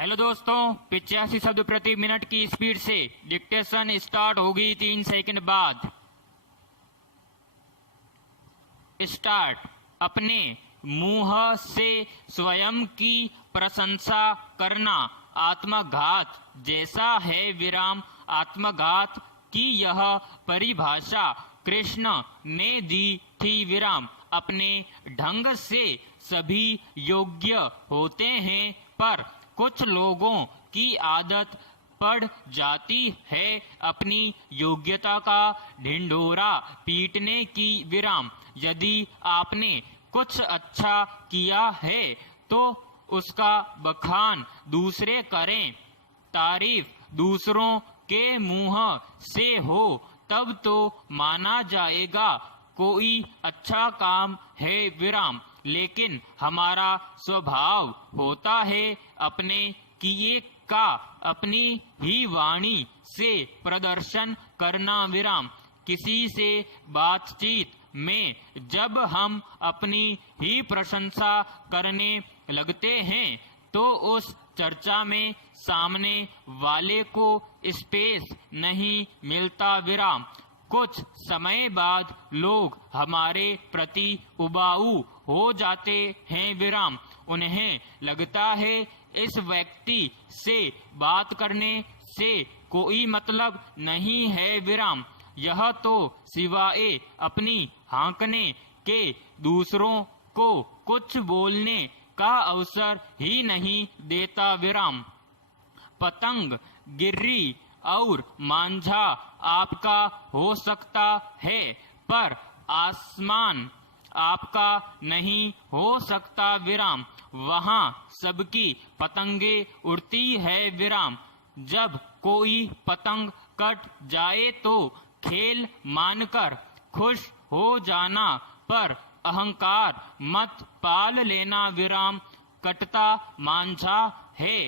Hello दोस्तों, 85 शब्द प्रति मिनट की स्पीड से डिक्टेशन स्टार्ट होगी 3 सेकंड बाद। स्टार्ट। अपने मुंह से स्वयं की प्रशंसा करना आत्मघात जैसा है। विराम। आत्मघात की यह परिभाषा कृष्ण ने दी थी। विराम। अपने ढंग से सभी योग्य होते हैं, पर कुछ लोगों की आदत पड़ जाती है अपनी योग्यता का ढिंढोरा पीटने की। विराम। यदि आपने कुछ अच्छा किया है तो उसका बखान दूसरे करें, तारीफ दूसरों के मुंह से हो, तब तो माना जाएगा कोई अच्छा काम है। विराम। लेकिन हमारा स्वभाव होता है अपने किए का अपनी ही वाणी से प्रदर्शन करना। विराम। किसी से बातचीत में जब हम अपनी ही प्रशंसा करने लगते हैं तो उस चर्चा में सामने वाले को स्पेस नहीं मिलता। विराम। कुछ समय बाद लोग हमारे प्रति उबाऊ हो जाते हैं। विराम। उन्हें लगता है इस व्यक्ति से बात करने से कोई मतलब नहीं है। विराम। यह तो सिवाय अपनी हाँकने के दूसरों को कुछ बोलने का अवसर ही नहीं देता। विराम। पतंग, गिर्री और मांझा आपका हो सकता है, पर आसमान आपका नहीं हो सकता। विराम। वहाँ सबकी पतंगे उड़ती है। विराम। जब कोई पतंग कट जाए तो खेल मानकर खुश हो जाना, पर अहंकार मत पाल लेना। विराम। कटता मांझा है,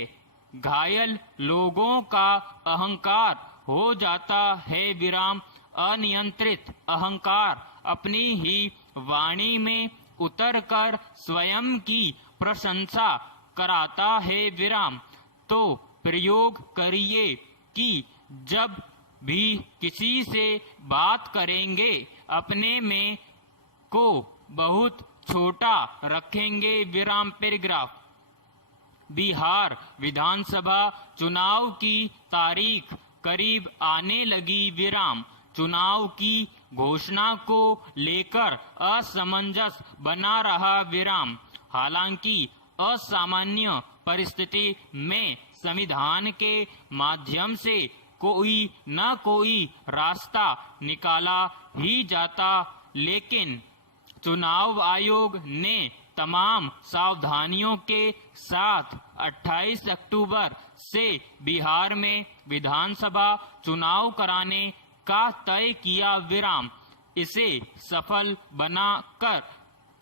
घायल लोगों का अहंकार हो जाता है। विराम। अनियंत्रित अहंकार अपनी ही वाणी में उतरकर स्वयं की प्रशंसा कराता है। विराम। तो प्रयोग करिए कि जब भी किसी से बात करेंगे अपने में को बहुत छोटा रखेंगे। विराम। पैराग्राफ। बिहार विधानसभा चुनाव की तारीख करीब आने लगी। विराम। चुनाव की घोषणा को लेकर असमंजस बना रहा। विराम। हालांकि असामान्य परिस्थिति में संविधान के माध्यम से कोई न कोई रास्ता निकाला ही जाता, लेकिन चुनाव आयोग ने तमाम सावधानियों के साथ 28 अक्टूबर से बिहार में विधानसभा चुनाव कराने का तय किया। विराम। इसे सफल बनाकर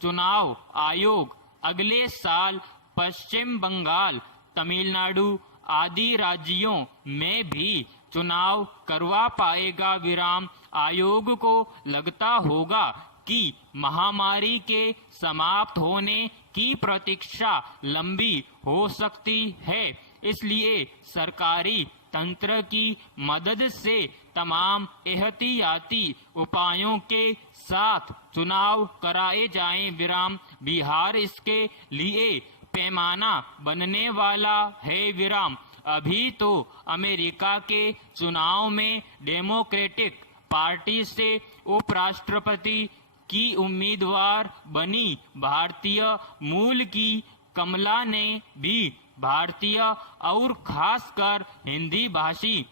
चुनाव आयोग अगले साल पश्चिम बंगाल, तमिलनाडु आदि राज्यों में भी चुनाव करवा पाएगा। विराम। आयोग को लगता होगा कि महामारी के समाप्त होने की प्रतीक्षा लंबी हो सकती है, इसलिए सरकारी तंत्र की मदद से तमाम एहतियाती उपायों के साथ चुनाव कराए जाएं। विराम। बिहार इसके लिए पैमाना बनने वाला है। विराम। अभी तो अमेरिका के चुनाव में डेमोक्रेटिक पार्टी से उपराष्ट्रपति की उम्मीदवार बनी भारतीय मूल की कमला ने भी भारतीय और खासकर हिंदी भाषी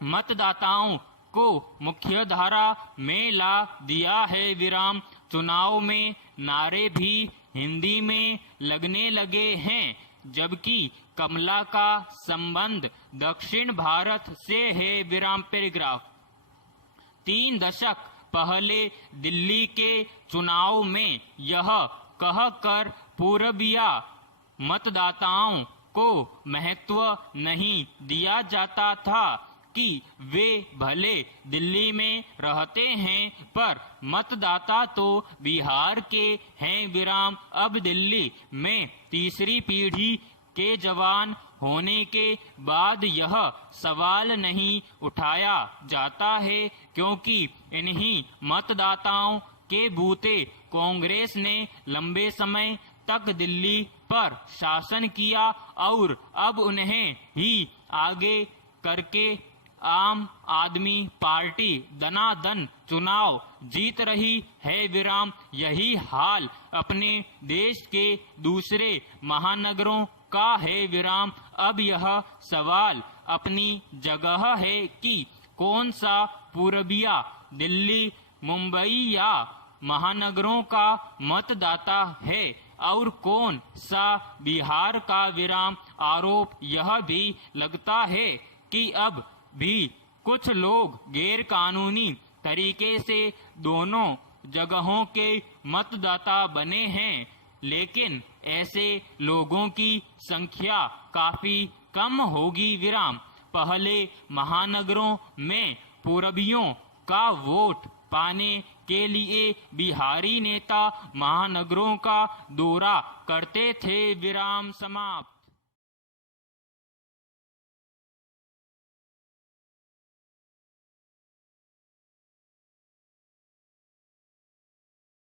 मतदाताओं को मुख्यधारा में ला दिया है। विराम। चुनाव में नारे भी हिंदी में लगने लगे हैं, जबकि कमला का संबंध दक्षिण भारत से है। विराम। पैराग्राफ। 3 दशक पहले दिल्ली के चुनाव में यह कहकर पूर्विया मतदाताओं को महत्व नहीं दिया जाता था कि वे भले दिल्ली में रहते हैं, पर मतदाता तो बिहार के हैं। विराम। अब दिल्ली में तीसरी पीढ़ी के जवान होने के बाद यह सवाल नहीं उठाया जाता है, क्योंकि इन्हीं मतदाताओं के बूते कांग्रेस ने लंबे समय तक दिल्ली पर शासन किया और अब उन्हें ही आगे करके आम आदमी पार्टी दनादन चुनाव जीत रही है। विराम यही हाल अपने देश के दूसरे महानगरों का है। विराम अब यह सवाल अपनी जगह है कि कौन सा पूर्विया दिल्ली, मुंबई या महानगरों का मतदाता है और कौन सा बिहार का। विराम आरोप यह भी लगता है कि अब भी कुछ लोग गैर कानूनी तरीके से दोनों जगहों के मतदाता बने हैं, लेकिन ऐसे लोगों की संख्या काफी कम होगी। विराम पहले महानगरों में पूर्वियों का वोट पाने के लिए बिहारी नेता महानगरों का दौरा करते थे। विराम समाप्त।